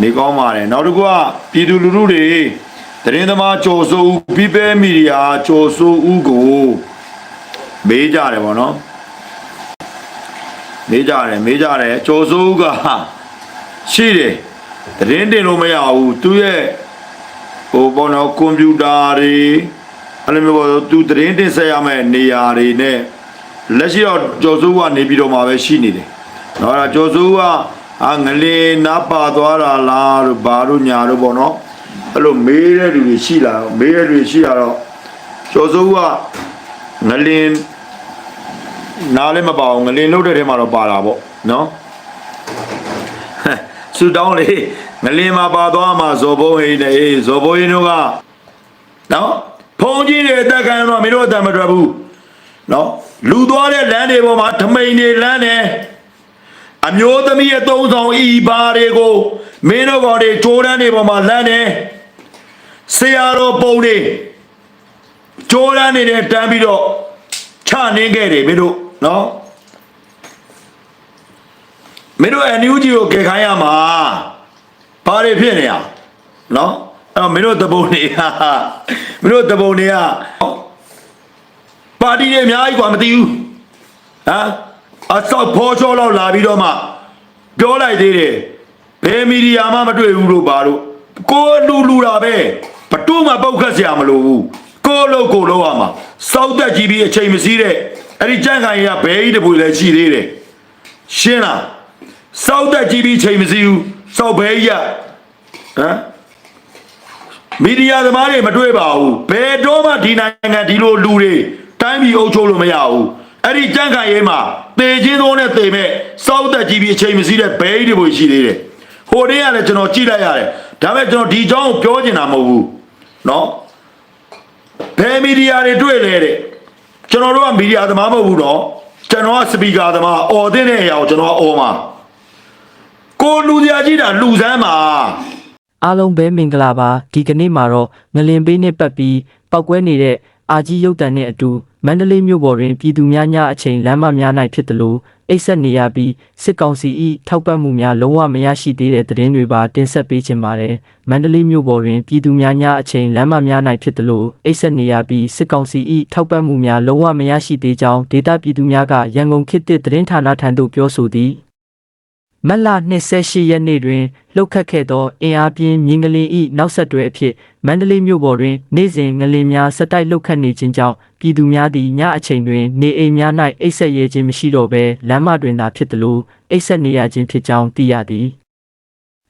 နေကောင်းပါတယ်နောက်တစ်ခုကပြည်သူလူထုတွေသတင်းသမားကြော်စိုးဦးပြည်ပဲမီဒီယာကြော်စိုးဦးကိုမေးကြတယ်ဗောနော်မေးကြတယ်မေးကြတယ်ကြော်စိုးဦးကရှိတယ်သတင်းတင်လို့မရဘူးသူရဲ့ဟိုဘောနော်ကွန်ပျူတာတွေအဲ့လိုမျိုးပေါ့သူသတင်းတင်ဆက်ရမယ့်နေရာတွေနဲ့လက်ရှိတော့ကြော်စိုးဦးကနေပြီးတော့မှပဲရှိနေတယ်နော်အဲ့ဒါကြော်စိုးဦးက အာငလင်းနားပါသွားတာလားတို့ဘာတို့ညာတို့ပေါ့နော်အဲ့လိုမေးတဲ့လူတွေရှိလာတော့မေးတဲ့လူတွေရှိလာတော့ကြော်စိုးဦးကငလင်းနားလည်းမပါအောင်ငလင်းလုတ်တဲ့ထဲမှာတော့ပါတာပေါ့နော်ဆူတောင်းလေငလင်းမှာပါသွားမှာဇော်ဘုံဟိနေအေးဇော်ဘုံဟိတို့ကနော်ဖုံကြီးတွေအသက်ခံတော့မင်းတို့အသက်မထွက်ဘူးနော်လူသွားတဲ့လမ်းတွေပေါ်မှာထမိန်တွေလမ်းတယ် အမျိုးသမီးရဲ့သုံးဆောင်ဤပါတွေကိုမင်းတို့ကောင်တွေဂျိုးတန်းတွေပေါ်မှာလမ်းတယ်ဆရာတော်ပုံတွေဂျိုးတန်းတွေနဲ့တန်းပြီးတော့ချနှင်းခဲ့တယ်မင်းတို့နော် မင်းတို့အန်ယူဂျီကိုကယ်ခိုင်းရမှာဘာတွေဖြစ်နေရနော်အဲ့တော့မင်းတို့တပုံနေဟာမင်းတို့တပုံနေကပါတီတွေအများကြီးกว่าမသိဘူးဟမ် အဆောက်ဖောချောလောက်လာပြီးတော့မှပြောလိုက်သေးတယ်ဘယ်မီဒီယာမှမတွေ့ဘူးလို့ပါလို့ကိုလူလူတာပဲဘတူးမှပုတ်ခတ်စရာမလိုဘူးကိုလို့ကိုလို့ရမှာစောက်တက်ကြီးပြီးအချိန်မစည်းတဲ့အဲ့ဒီကြန့်ခိုင်ရဘဲကြီးတပွေလည်းရှိသေးတယ်ရှင်းလားစောက်တက်ကြီးပြီးအချိန်မစည်းဘူးစောက်ဘဲကြီးကဟမ်မီဒီယာသမားတွေမတွေ့ပါဘူးဘယ်တော့မှဒီနိုင်ငံဒီလိုလူတွေတိုင်းပြည်အုပ်ချုပ်လို့မရဘူး အဲ့ဒီကြန့်ခိုင်ရေးမှာတေချင်းသုံးနဲ့တေမဲ့စောက်တက်ကြည့်ပြီးအချိန်မစည်းတဲ့ဘဲကြီးတွေရှိသေးတယ်ဟိုတည်းကလည်းကျွန်တော်ကြည့်လိုက်ရတယ်ဒါပေမဲ့ကျွန်တော်ဒီအကြောင်းကိုပြောချင်တာမဟုတ်ဘူးเนาะဘယ်မီဒီယာတွေတွေ့လဲတဲ့ကျွန်တော်တို့ကမီဒီယာသမားမဟုတ်ဘူးเนาะကျွန်တော်ကစပီကာသမားអော်တဲ့တဲ့အရာကိုကျွန်တော်ကអော်မှာ ကိုလူစရာကြီးတာလူစမ်းပါ အားလုံးပဲမင်္ဂလာပါဒီကနေ့မှာတော့ငလင်ပေးနဲ့ပတ်ပြီးပောက်ကွဲနေတဲ့အာကြီးရုပ်တံနဲ့အတူ မန္တလေးမြို့ပေါ်တွင်ပြည်သူများများအချိန်လမ်းမများ၌ဖြစ်တယ်လို့အိတ်ဆက်နေရပြီးစစ်ကောင်စီ၏ထောက်ပံ့မှုများလုံးဝမရရှိသေးတဲ့သတင်းတွေပါတင်ဆက်ပေးခြင်းပါတယ်မန္တလေးမြို့ပေါ်တွင်ပြည်သူများများအချိန်လမ်းမများ၌ဖြစ်တယ်လို့အိတ်ဆက်နေရပြီးစစ်ကောင်စီ၏ထောက်ပံ့မှုများလုံးဝမရရှိသေးကြောင်းဒေတာပြည်သူများကရန်ကုန်ခေတ်သစ်သတင်းဌာနထံသို့ပြောဆိုသည် မတ်လ28ရက်နေ့တွင်လှုပ်ခတ်ခဲ့သောအင်အားပြင်းမြင်းကလေး၏နောက်ဆက်တွဲအဖြစ်မန္တလေးမြို့ပေါ်တွင်နေ့စဉ်ငလင်များစက်တိုက်လှုပ်ခတ်နေခြင်းကြောင့်ပြည်သူများသည်ညအချိန်တွင်နေအိမ်များ၌အိပ်ဆက်ရဲခြင်းမရှိတော့ဘဲလမ်းမတွင်သာဖြစ်သလိုအိပ်ဆက်နေရခြင်းဖြစ်ကြောင်းသိရသည်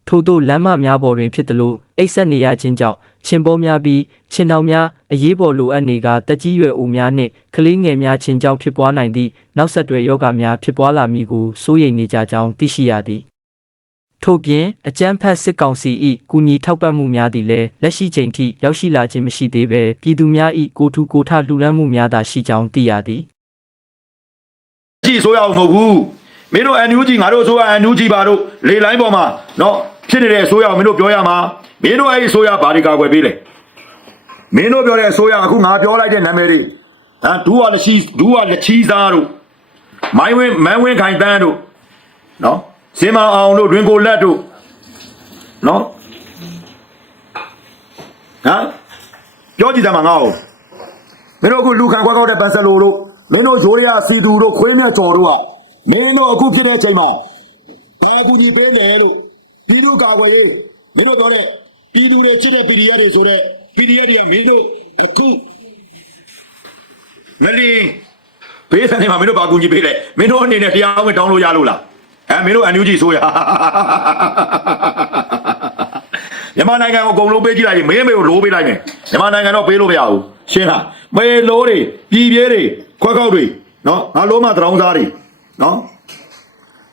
ထို့သောလမ်းမများပေါ်တွင်ဖြစ်သလိုအိပ်ဆက်နေရခြင်းကြောင့် ချင်းပေါ်များပြီးချင်းတောင်များအရေးပေါ်လိုအပ်နေကတက်ကြီးရွယ်အိုများနှင့်ကလေးငယ်များချင်းကြောင့်ဖြစ်ပွားနိုင်သည့်နောက်ဆက်တွဲယောဂများဖြစ်ပွားလာမည်ကိုစိုးရိမ်နေကြကြောင်းသိရှိရသည် ထို့ပြင်အကြမ်းဖက်စစ်ကောင်စီ၏ကူညီထောက်ပံ့မှုများသည်လည်းလက်ရှိချိန်ထိရောက်ရှိလာခြင်းမရှိသေးဘဲပြည်သူများ၏ကိုထူကိုထလှူဒန်းမှုများသာရှိကြောင်းသိရသည် ကြည့်ဆိုရအောင်မဟုတ်ဘူးမင်းတို့ NUG ငါတို့ဆိုရ NUG ပါတို့လေလိုင်းပေါ်မှာเนาะ ဖြစ်နေတဲ့အစိုးရကိုမင်းတို့ပြောရမှာမင်းတို့အဲ့ဒီအစိုးရဘာတွေကာကွယ်ပေးလဲမင်းတို့ပြောတဲ့အစိုးရအခုငါပြောလိုက်တဲ့နာမည်တွေဟမ်ဒူဝါလက်ရှိဒူဝါလက်ချီစားတို့မိုင်းဝင်းမန်းဝင်းခိုင်တန်းတို့နော်စင်မအောင်တို့တွင်ကိုလက်တို့နော်ဟမ်ပြောကြည့်တယ်မှာငါ့ကိုမင်းတို့အခုလူခံခွက်ကောက်တဲ့ပန်ဆယ်လိုတို့မင်းတို့ဇိုးရစီသူတို့ခွေးမြကျော်တို့အောင်မင်းတို့အခုဖြစ်တဲ့အချိန်မှာဘာကူညီပေးလဲလို့ ပြည်သူကာကွယ်ရေးမင်းတို့ပြောတဲ့ပြည်သူတွေချစ်တဲ့ PDF တွေဆိုတဲ့ PDF တွေကမင်းတို့အခုမလီဘေးစနေမှာမင်းတို့ဘာကူညီပေးလဲမင်းတို့အနေနဲ့တရားဝင်တောင်းလို့ရလို့လားအဲမင်းတို့ NUG ဆိုရမြန်မာနိုင်ငံကိုအကုန်လုံးပေးကြည့်လိုက်ရင်မင်းမေကိုလိုးပေးလိုက်မယ်မြန်မာနိုင်ငံတော့ပေးလို့မရဘူးရှင်းလားမေလိုးတွေပြည်ပြဲတွေခွက်ခောက်တွေနော်ငါလိုးမသရောင်းစားတွေနော်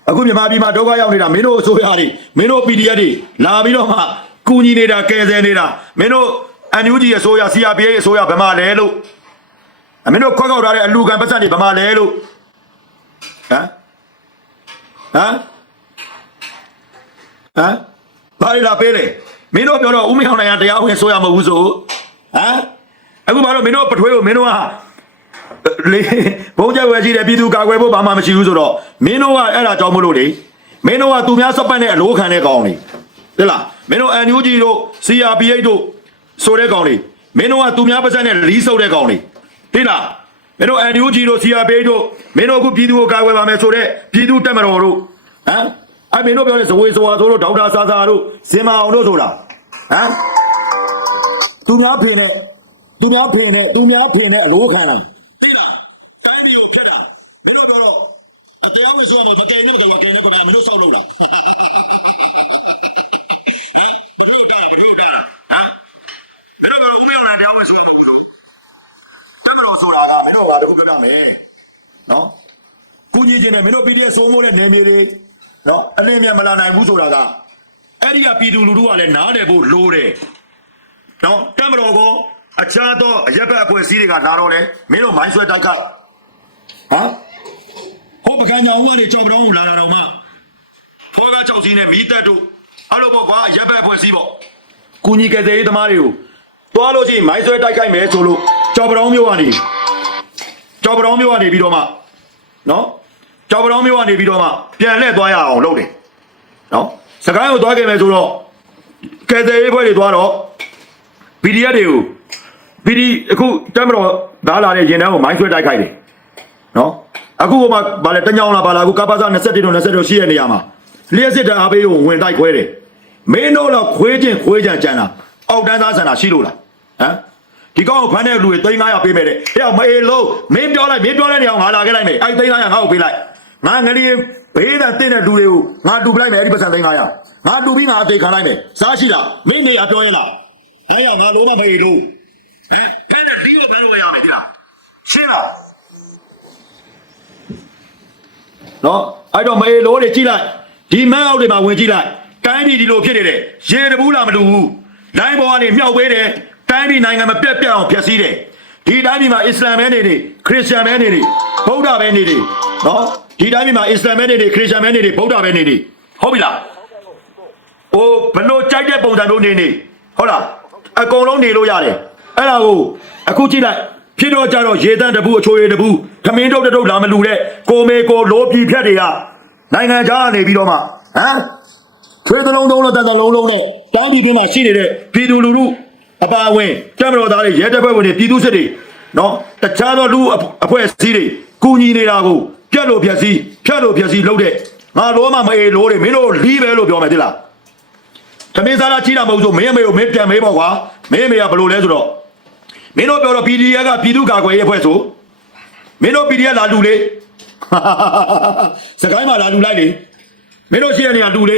အခုမြန်မာပြည်မှာဒုက္ခရောက်နေတာမင်းတို့အစိုးရတွေမင်းတို့ PDF တွေလာပြီးတော့မှကူညီနေတာကယ်ဆယ်နေတာမင်းတို့ NUG ရဲ့အစိုးရ CRPA ရဲ့အစိုးရဘယ်မှာလဲလို့အမင်းတို့ခွက်ခောက်ထားတဲ့အလူခံပတ်စံတွေဘယ်မှာလဲလို့ဟမ်ဟမ်ဟမ်ဘာလဲလာပေးလေမင်းတို့ပြောတော့ဦးမင်းအောင်နိုင်ကတရားဝင်ဆိုရမဟုတ်ဘူးဆိုဟမ်အခုဘာလို့မင်းတို့ပထွေးကိုမင်းတို့က လေဘုံကျဝယ်ရှိတဲ့ပြည်သူကာကွယ်ဖို့ဘာမှမရှိဘူးဆိုတော့မင်းတို့ကအဲ့ဒါကြောင့်မလို့လေမင်းတို့ကသူများစပတ်နဲ့အလိုခံတဲ့ကောင်လေဟတဲ့လားမင်းတို့ NUG တို့ CRPH တို့ဆိုတဲ့ကောင်တွေမင်းတို့ကသူများပါစက်နဲ့လီးဆုပ်တဲ့ကောင်တွေသိလားမင်းတို့ NUG တို့ CRPH တို့မင်းတို့အခုပြည်သူကိုကာကွယ်ပါမယ်ဆိုတဲ့ပြည်သူတက်မတော်တို့ဟမ်အဲ့မင်းတို့ပြောတဲ့ဇဝေဇဝါဆိုတို့ဒေါက်တာဆာဆာတို့ဇင်မာအောင်တို့ဆိုတာဟမ်သူများဖင်နဲ့သူများဖင်နဲ့သူများဖင်နဲ့အလိုခံတာသိလားတိုင်းပြည်ကိုဖြစ်တာမင်းတို့ပြောတော့အတရား ဝင်ဆိုရမယ်မကယ်နဲ့မကယ်ရကယ်နဲ့ပါမလို့စောက်လို့လားအဲ့တော့ဦးမေရောလည်းပြောမယ်ဆိုလို့တက်တော်ဆိုတာကမင်းတို့ဘာလို့ပြောပြမယ်နော်ကုညီချင်းနဲ့မင်းတို့ PDF စိုးမိုးတဲ့နေမြေတွေနော်အလင်းမြတ်မလာနိုင်ဘူးဆိုတာကအဲ့ဒီကပြည်သူလူထုကလည်းနားတယ်ဖို့လိုတယ်နော်တက်မတော်ကောအခြားသောအရက်ဘက်အဖွဲ့အစည်းတွေကလာတော့လေမင်းတို့မိုင်းဆွဲတိုက်ကဟမ် ဟိုပကံညာဦးကနေကြောက်ပြောင်းကိုလာတာတော့မှဖောကားကြောက်စီးနဲ့မီးတက်တို့အဲ့လိုပေါ့ကွာအရက်ဘက်အဖွဲ့အစည်းပေါ့ကူညီကယ်ဆယ်ရေးသမားတွေကိုတွားလို့ရှိရင်မိုင်းဆွဲတိုက်ခိုက်မယ်ဆိုလို့ကြော်ပတောင်းမျိုးကနေကြော်ပတောင်းမျိုးကနေပြီးတော့မှနော်ကြော်ပတောင်းမျိုးကနေပြီးတော့မှပြန်လှည့်သွားရအောင်လုပ်တယ်နော်စကိုင်းကိုသွားခဲ့မယ်ဆိုတော့ကယ်ဆယ်ရေးဖွဲ့တွေသွားတော့ PDF တွေကို PD အခုတက်မတော်သားလာတဲ့ရင်တန်းကိုမိုင်းဆွဲတိုက်ခိုက်တယ်နော် အခုကမှဗာလေတညောင်းလာဗာလာအခုကပ္ပစ21တို့20တို့ရှိတဲ့နေရာမှာလျှက်စစ်တပ်အားပေးကိုဝင်တိုက်ခွဲတယ်မင်းတို့တော့ခွေးချင်းခွေးကြံကြံတာအောက်တန်းသားဆန္ဒရှိလို့လားဟမ်ဒီကောင်ကိုဖမ်းတဲ့လူတွေ3900ပေးမယ်တဲ့ဟဲ့မအေးလို့မင်းပြောလိုက်မင်းပြောတဲ့နေအောင်ငါလာခဲ့လိုက်မယ်အဲ့3900ငါ့ကိုပေးလိုက်ငါငလီဘေးသားတင်းတဲ့လူတွေကိုငါတူပလိုက်မယ်အဲ့ဒီပတ်စံ3900ငါတူပြီးငါအသေးခံလိုက်မယ်စားရှိလားမင်းနေရပြောရင်လားဟဲ့ရောက်ငါလုံးမမအေးလို့ဟမ်ဖမ်းတဲ့ဒီကိုဖမ်းလို့ရမယ်ဒီလားရှင်းလား နော်အဲ့တော့မအေးလို့တွေကြည့်လိုက်ဒီမန်းအောက်တွေမှာဝင်ကြည့်လိုက်တိုင်းပြည်ဒီလိုဖြစ်နေတယ်ရေတဘူးလားမတူဘူးလိုင်းပေါ်ကနေမြောက်ပေးတယ်တိုင်းပြည်နိုင်ငံမပြတ်ပြတ်အောင်ဖျက်ဆီးတယ်ဒီတိုင်းပြည်မှာအစ္စလာမ်ပဲနေနေခရစ်ယာန်ပဲနေနေဗုဒ္ဓပဲနေနေနော်ဒီတိုင်းပြည်မှာအစ္စလာမ်ပဲနေနေခရစ်ယာန်ပဲနေနေဗုဒ္ဓပဲနေနေဟုတ်ပြီလားဟိုဘလို့ကြိုက်တဲ့ပုံစံမျိုးနေနေဟုတ်လားအကုန်လုံးနေလို့ရတယ်အဲ့ဒါကိုအခုကြည့်လိုက် ဖြစ်တော့ကြတော့ရေတန်းတပူအချိုရည်တပူခမင်းတုတ်တုတ်လာမလူတဲ့ကိုမေကိုလိုပြည်ဖြတ်တွေကနိုင်ငံခြားကနေပြီးတော့မှဟမ်ထွေးသလုံးလုံးနဲ့တန်တလုံးလုံးနဲ့တောင်းပြည်တွင်းမှာရှိနေတဲ့ပြည်သူလူထုအပါအဝင်တမတော်သားတွေရဲတပ်ဖွဲ့ဝင်တွေပြည်သူစစ်တွေနော်တခြားသောလူအဖွဲ့အစည်းတွေကူညီနေတာကိုပြက်လို့ဖြက်စီးဖြက်လို့ဖြက်စီးလုပ်တဲ့ငါလောမမအေးလို့တွေမင်းတို့လီးပဲလို့ပြောမယ်တိလားသမင်းစားလာကြီးတာမဟုတ်ဆိုမင်းအမေကိုမင်းပြန်မေးပေါ့ကွာမင်းအမေကဘလို့လဲဆိုတော့ မင်းတို့ပြောတော့ PDF ကပြည်သူ့ကာကွယ်ရေးအဖွဲ့ဆိုမင်းတို့ PDF လာလူလေစကိုင်းမှာလာလူလိုက်လေမင်းတို့ရှိတဲ့နေရာလူလေ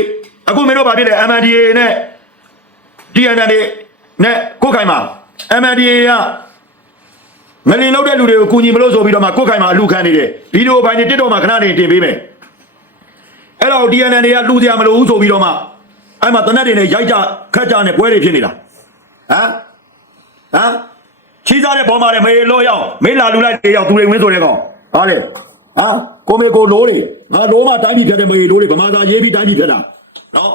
အခုမင်းတို့ဘာဖြစ်လဲ MNDA နဲ့ DNN တွေနဲ့ကိုယ်ခိုင်မှာ MNDA ကငလင်လောက်တဲ့လူတွေကိုကူညီမလို့ဆိုပြီးတော့မှကိုယ်ခိုင်မှာအလူခံနေတယ်ဗီဒီယိုပိုင်းတွေတစ်တော့မှခဏနေတင်ပေးမယ်အဲ့တော့ DNN တွေကလူစရာမလိုဘူးဆိုပြီးတော့မှအဲ့မှာတနက်တွေနဲ့ရိုက်ကြခတ်ကြနဲ့ပွဲတွေဖြစ်နေတာဟမ်ဟမ် ချီးစားတဲ့ဘောမှာလည်းမေလို့ရောက်မင်းလာလူလိုက်တေရောက်သူတွေဝင်းဆိုတဲ့ကောင်ဟာလေဟာကိုမေကိုလိုးတွေငါလိုးမှတိုင်းပြည်ဖြတ်တဲ့မေလိုးတွေဗမာသားရေးပြီးတိုင်းပြည်ဖြတ်တာနော်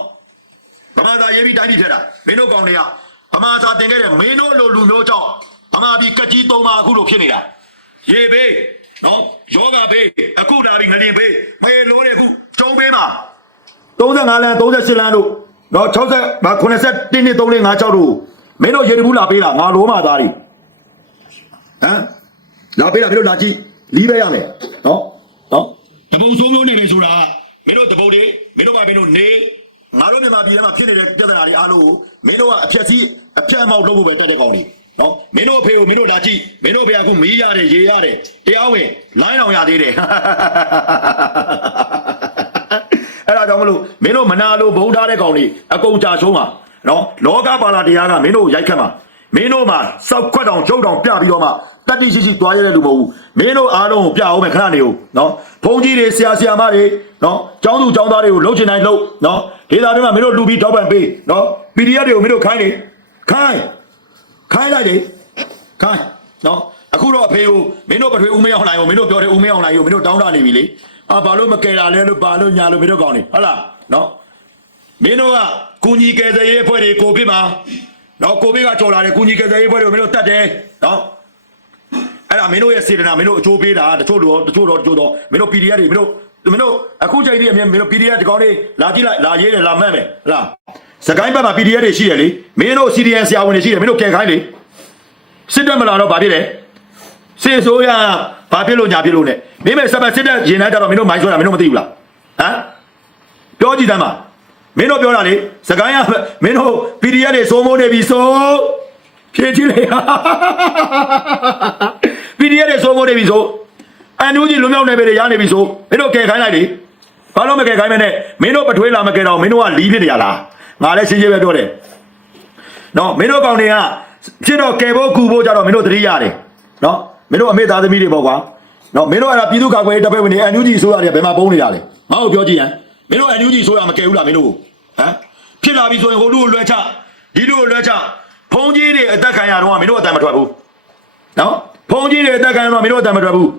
ဗမာသားရေးပြီးတိုင်းပြည်ဖြတ်တာမင်းတို့ကောင်တွေကဗမာသားတင်ခဲ့တဲ့မင်းတို့လိုလူမျိုးကြောင့်ဗမာပြည်ကကြီးသုံးပါအခုလိုဖြစ်နေတာရေဘေးနော်ယောဂဘေးအခုလာပြီးငလင်ဘေးမေလိုးတွေအခုကျုံးဘေးမှာ35လမ်း38လမ်းတို့နော်60 81နှစ်3 5 6တို့မင်းတို့ရေတဘူးလာပေးလားငါလိုမှသားတွေ ဟမ်လာပေးလားမင်းတို့လာကြည့်လီးပဲရမယ်နော်နော်တပုံဆုံးမျိုးနေပြီဆိုတာမင်းတို့တပုံတွေမင်းတို့ကမင်းတို့နေငါတို့မြန်မာပြည်ထဲမှာဖြစ်နေတဲ့ပြဿနာတွေအားလုံးကိုမင်းတို့ကအဖြက်စီးအဖြက်အမောက်လုပ်ဖို့ပဲတက်တဲ့ကောင်တွေနော်မင်းတို့အဖေကိုမင်းတို့လာကြည့်မင်းတို့ဖေကအခုမီးရတယ်ရေရတယ်တရားဝင်လိုင်းအောင်ရသေးတယ်အဲ့ဒါကြောင့်မလို့မင်းတို့မနာလို့ဘုံထားတဲ့ကောင်တွေအကုန်ကြာဆုံးပါနော်လောကပါလာတရားကမင်းတို့ရိုက်ခတ်မှာ မင်းတို့မှာစောက်ခွက်တောင်ကျုပ်တောင်ပြပြီးတော့မှတတိရှိရှိသွားရတဲ့လူမဟုတ်ဘူးမင်းတို့အားလုံးကိုပြအောင်မယ်ခဏနေဦးနော်ဘုန်းကြီးတွေဆရာဆရာမတွေနော်ကျောင်းသူကျောင်းသားတွေကိုလှုပ်ချင်တိုင်းလှုပ်နော်ဒေသတွင်းမှာမင်းတို့လူပြီးတောက်ပံပေးနော် PDF တွေကိုမင်းတို့ခိုင်းနေခိုင်းခိုင်းလိုက်လေခိုင်းနော်အခုတော့အဖေကိုမင်းတို့ပထွေဦးမင်းအောင်လိုက်ကိုမင်းတို့ပြောတယ်ဦးမင်းအောင်လိုက်ကိုမင်းတို့တောင်းတနေပြီလေအာဘာလို့မကယ်တာလဲလို့ဘာလို့ညာလို့မင်းတို့ကောင်းနေဟုတ်လားနော်မင်းတို့ကကုညီကယ်ဆယ်ရေးအဖွဲ့တွေကိုပြစ်မှာ နော်ကိုပြစ်ကကြော်လာတယ်ကုညီကယ်ဆယ်ရေးအဖွဲ့တွေကိုမင်းတို့တတ်တယ်နော်အဲ့ဒါမင်းတို့ရဲ့စေတနာမင်းတို့အချိုးပေးတာတချို့တော့တချို့တော့တချို့တော့မင်းတို့ PDF တွေမင်းတို့မင်းတို့အခုချိန်ကြီးအမြင်မင်းတို့ PDF ဒီကောင်းလေးလာကြည့်လိုက်လာရေးတယ်လာမှတ်မယ်ဟုတ်လားစကိုင်းဘက်မှာ PDF တွေရှိတယ်လေမင်းတို့ CDN ဆရာဝန်တွေရှိတယ်မင်းတို့ကဲခိုင်းလေစစ်တပ်မလာတော့ဘာဖြစ်လဲစစ်ဆိုးရဘာဖြစ်လို့ညာဖြစ်လို့ ਨੇ မင်းမဲ့စပတ်စစ်တပ်ရင်ထဲကြတော့မင်းတို့မိုင်းဆွဲတာမင်းတို့မသိဘူးလားဟမ်ပြောကြည့်တမ်းပါ မင်းတို့ပြောတာလေစကိုင်းကမင်းတို့ PDF တွေစိုးမိုးနေပြီဆိုဖြည့်ကြည့်လေ PDF တွေစိုးမိုးနေပြီဆိုအန်နူးကြီးလွန်မြောက်နေပြီလေရနေပြီဆိုမင်းတို့ကဲခိုင်းလိုက်လေဘာလို့မကဲခိုင်းမနဲ့မင်းတို့ပထွေးလာမကဲတော့မင်းတို့ကလီးဖြစ်နေရလားငါလည်းရှင်းရှင်းပဲပြောတယ်နော်မင်းတို့ကောင်တွေကဖြစ်တော့ကယ်ဖို့ကူဖို့ကြတော့မင်းတို့သတိရတယ်နော်မင်းတို့အမေသားသမီးတွေပေါ့ကွာနော်မင်းတို့အဲ့ဒါပြည်သူ့ကာကွယ်ရေးတပ်ဖွဲ့ဝင်တွေအန်ယူဂျီဆိုရတယ်ဘယ်မှာပုံးနေတာလဲငါ့ကိုပြောကြည့်ရန် မင်းတို့အန်ယူဂျီဆိုရမကယ်ဘူးလားမင်းတို့ကိုဟမ်ဖြစ်လာပြီဆိုရင်ဟိုလူကိုလွှဲချဒီလူကိုလွှဲချဖုံးကြီးတွေအသက်ခံရတော့မင်းတို့အတန်မထွက်ဘူးနော်ဖုံးကြီးတွေအသက်ခံရတော့မင်းတို့အတန်မထွက်ဘူး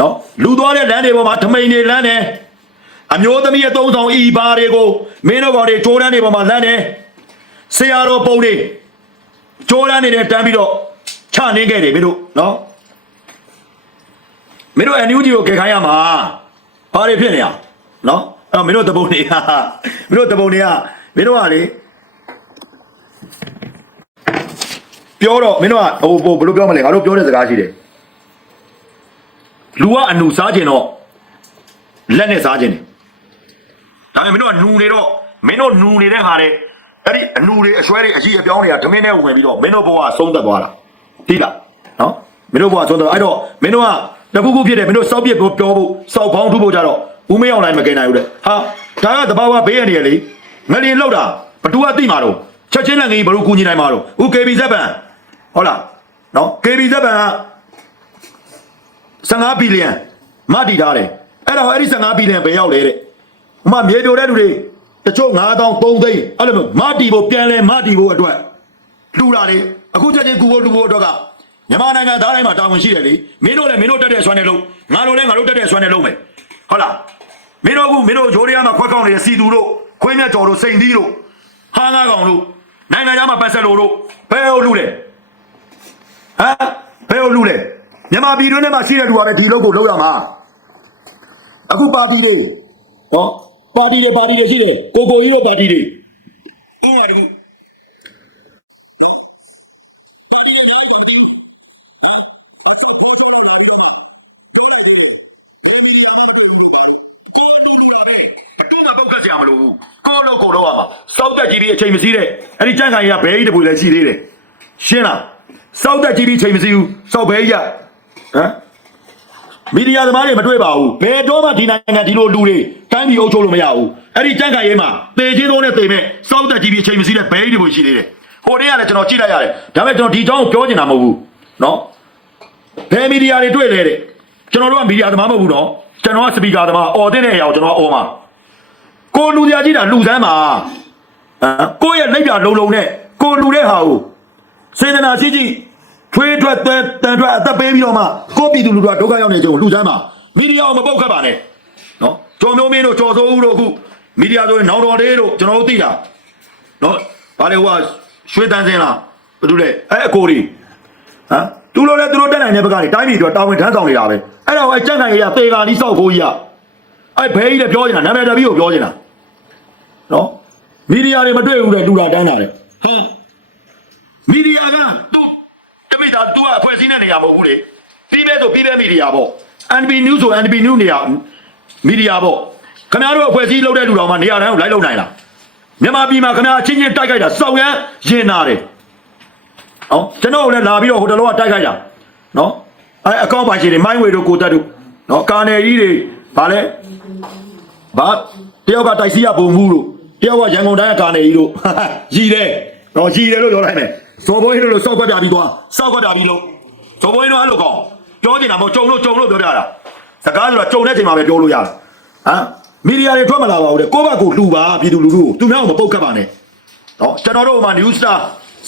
နော်လူသွားတဲ့လမ်းတွေပေါ်မှာထမိန်တွေလမ်းတယ်အမျိုးသမီးအသုံးဆောင်ဤပါတွေကိုမင်းတို့ကောင်တွေဂျိုးတန်းတွေပေါ်မှာလမ်းတယ်ဆရာတော်ပုံတွေကြိုးရမ်းနေတဲ့တန်းပြီးတော့ချနှင်းခဲ့တယ်မင်းတို့နော်မင်းတို့အန်ယူဂျီကိုကယ်ခိုင်းရမှာဘာတွေဖြစ်နေရနော် အဲ့တော့မင်းတို့တပုံတွေကမင်းတို့တပုံတွေကမင်းတို့ကလေပြောတော့မင်းတို့ကဟိုဟိုဘယ်လိုပြောမလဲငါတို့ပြောတဲ့စကားရှိတယ်လူကအနုစားခြင်းတော့လက်နဲ့စားခြင်းတယ်ဒါပေမဲ့မင်းတို့ကနူနေတော့မင်းတို့နူနေတဲ့ဟာတဲ့အဲ့ဒီအနူတွေအရွှဲတွေအကြီးအပြောင်းတွေကဓမင်းနဲ့ဝင်ပြီးတော့မင်းတို့ဘဝဆုံးသက်သွားတာသိလားနော်မင်းတို့ဘဝဆုံးသက်အဲ့တော့မင်းတို့ကတခုခုဖြစ်တယ်မင်းတို့စောက်ပြစ်ပြောပြောဖို့စောက်ပေါင်းထုဖို့ကြတော့ ဦးမေးအောင်လိုက်မကင်နိုင်ဘူးတဲ့ဟာဒါကတဘာဝဘေးရနေရလေငလျင်လောက်တာဘသူကသိမှာတော့ချက်ချင်းလက်ငင်းဘလို့ကူညီနိုင်မှာတော့ဦး KB ဇက်ပန်ဟုတ်လားနော် KB ဇက်ပန်က15ဘီလီယံမတည်ထားတယ်အဲ့တော့အဲ့ဒီ15ဘီလီယံဘယ်ရောက်လဲတဲ့ဥမာမြေပြိုတဲ့လူတွေတချို့9000 3သိန်းအဲ့လိုမျိုးမတည်ဖို့ပြန်လဲမတည်ဖို့အတွက်လူလာတယ်အခုချက်ချင်းကူဖို့လူဖို့အတွက်ကမြန်မာနိုင်ငံသားတိုင်းမှာတာဝန်ရှိတယ်လေမင်းတို့လည်းမင်းတို့တက်တဲ့ဆွမ်းနဲ့လို့ငါတို့လည်းငါတို့တက်တဲ့ဆွမ်းနဲ့လို့မယ် ဟုတ်လားမင်းတို့ကမင်းတို့ဂျိုးရီယာမှာခွက်ကောက်နေတဲ့စီသူတို့ခွေးမြတ်ကျော်တို့စိန်သီးတို့ဟာငါကောင်တို့နိုင်ငံသားမှာပတ်ဆက်လို့တို့ဘယ်ဟုတ်လူလဲဟမ်ဘယ်လိုလူလဲမြန်မာပြည်တွင်းထဲမှာရှိတဲ့လူကလည်းဒီလုပ်ကိုလုပ်ရမှာအခုပါတီတွေဟောပါတီတွေပါတီတွေရှိတယ်ကိုကိုကြီးတို့ပါတီတွေဟုတ်ပါဘူး စရာမလိုဘူးကိုလို့ကိုတော့ရမှာစောက်တက်ကြီးပြီးအချိန်မစည်းတဲ့အဲ့ဒီကြန့်ခိုင်ကြီးကဘဲကြီးတပွေလည်းရှိသေးတယ်ရှင်းလားစောက်တက်ကြီးပြီးအချိန်မစည်းဘူးစောက်ဘဲကြီးကဟမ်မီဒီယာသမားတွေမတွေ့ပါဘူးဘယ်တော့မှဒီနိုင်ငံဒီလိုလူတွေတိုင်းပြည်အုပ်ချုပ်လို့မရဘူးအဲ့ဒီကြန့်ခိုင်ရေးမှာတေချင်းသုံးနဲ့တေမဲ့စောက်တက်ကြီးပြီးအချိန်မစည်းတဲ့ဘဲကြီးတပွေရှိသေးတယ်ဟိုတည်းကလည်းကျွန်တော်ကြည့်လိုက်ရတယ်ဒါပေမဲ့ကျွန်တော်ဒီအကြောင်းကိုပြောချင်တာမဟုတ်ဘူးနော်ဘယ်မီဒီယာတွေတွေ့လဲတဲ့ကျွန်တော်တို့ကမီဒီယာသမားမဟုတ်ဘူးနော်ကျွန်တော်ကစပီကာသမားအော်တဲ့တဲ့အရာကိုကျွန်တော်ကအော်မှာ ကိုလူတရားကြီးတာလူစမ်းပါဟမ်ကိုယ့်ရဲ့လက်ပြလုံးလုံးနဲ့ကိုလူတဲ့ဟာကိုစေတနာရှိရှိထွေးထွက်တဲ့တန်ထွက်အသက်ပေးပြီးတော့မှကိုယ့်ပြည်သူလူတို့ကဒုက္ခရောက်နေကြုံလူစမ်းပါမီဒီယာကိုမပုတ်ခတ်ပါနဲ့နော်ကြော်မျိုးမင်းတို့ကြော်စိုးဦးတို့အခုမီဒီယာဆိုရင်နောင်တော်လေးတို့ကျွန်တော်တို့သိတာနော်ဘာလဲဟိုကရွှေတန်းစင်းလားဘာလို့လဲအဲအကိုကြီးဟမ်သူတို့လည်းသူတို့တက်နိုင်တဲ့ဘက်ကနေတိုင်းပြည်တို့တာဝန်ထမ်းဆောင်နေတာပဲအဲ့တော့အဲကြက်ခံရသေကာလီစောက်ကိုကြီးကအဲဘဲကြီးလည်းပြောနေတာနာမည်တပီးကိုပြောနေတာ နော်မီဒီယာတွေမတွေ့ဘူးတဲ့တူတာတန်းတာတဲ့ဟမ်မီဒီယာကသူတမိတာသူကအဖွဲ့အစည်းနဲ့နေရာမဟုတ်ဘူးလေပြီးပဲဆိုပြီးပဲမီဒီယာပေါ့ NB News ဆို NB News နေရာမီဒီယာပေါ့ခင်ဗျားတို့အဖွဲ့အစည်းလုပ်တဲ့လူတော်မှနေရာတိုင်းကိုလိုက်လုပ်နိုင်လားမြန်မာပြည်မှာခင်ဗျားအချင်းချင်းတိုက်ခိုက်တာစောက်ရမ်းရင်နာတယ်ဟောကျွန်တော်လည်းလာပြီးတော့ဟိုတလောကတိုက်ခိုက်တာနော်အဲအကောင့်ပါရှင်တွေမိုင်းဝေတို့ကိုတက်တို့နော်ကာနယ်ကြီးတွေဗာလဲဘာတယောက်ကတိုက်စီရပုံမှုလို့ တယောက်ကရန်ကုန်တိုင်းကကာနေကြီးလို့ရည်တယ်တော့ရည်တယ်လို့ပြောလိုက်မယ်ဇော်ဘိုးကြီးတို့စောက်ခွက်ပြပြီးသွားစောက်ခွက်ပြပြီးလို့ဇော်ဘိုးကြီးတို့အဲ့လိုကောင်းပြောနေတာမဟုတ်ကြုံလို့ကြုံလို့ပြောပြတာစကားဆိုတာကြုံတဲ့ချိန်မှာပဲပြောလို့ရတာဟမ်မီဒီယာတွေထွက်မလာပါဘူးတဲ့ကိုယ့်ဘက်ကိုလှူပါပြည်သူလူထုကိုသူများကိုမပုတ်ခတ်ပါနဲ့နော်ကျွန်တော်တို့ဟိုမှာ New Star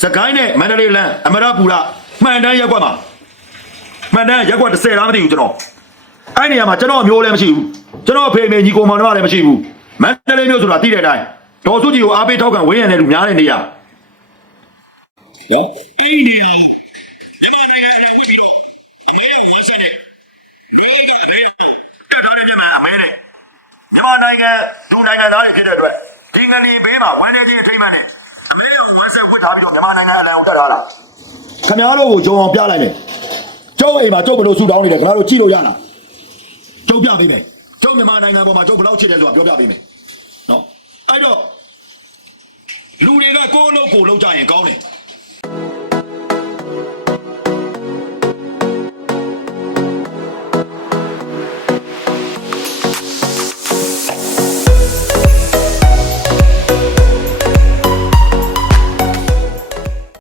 စကိုင်းနဲ့မန္တလေးလမ်းအမရပူရမှန်တမ်းရက်ကွက်မှာမှန်တမ်းရက်ကွက်30လားမသိဘူးကျွန်တော်အဲ့နေရာမှာကျွန်တော်အမျိုးလည်းမရှိဘူးကျွန်တော်အဖေအမေညီကိုမောင်နှမလည်းမရှိဘူးမန္တလေးမျိုးဆိုတာသိတဲ့အတိုင်း ဒေါ်စုကြည်ကိုအားပေးထောက်ခံဝင်းရံတဲ့လူများတဲ့နေရာနော်အဲ့ဒီမြန်မာနိုင်ငံဒုနိုင်ငံသားတွေဖြစ်တဲ့အတွက်ဒီငလီဘေးမှာဝန်ထမ်းချင်းအထိမ်းအမှတ်နဲ့အမေရိကန်ဝန်ဆက်ဝင်ထားပြီးတော့မြန်မာနိုင်ငံအလံကိုတက်ထားတာခင်ဗျားတို့ကိုဂျုံအောင်ပြလိုက်တယ်ကျုပ်အိမ်မှာကျုပ်ဘလို့ဆူတောင်းနေတယ်ခင်ဗျားတို့ကြည့်လို့ရလားကျုပ်ပြပေးမယ်ကျုပ်မြန်မာနိုင်ငံပေါ်မှာကျုပ်ဘလောက်ချစ်တယ်ဆိုတာပြောပြပေးမယ် အဲ့တော့လူတွေကကိုယ့်အလုပ်ကိုလုပ်ကြရင်ကောင်းတယ်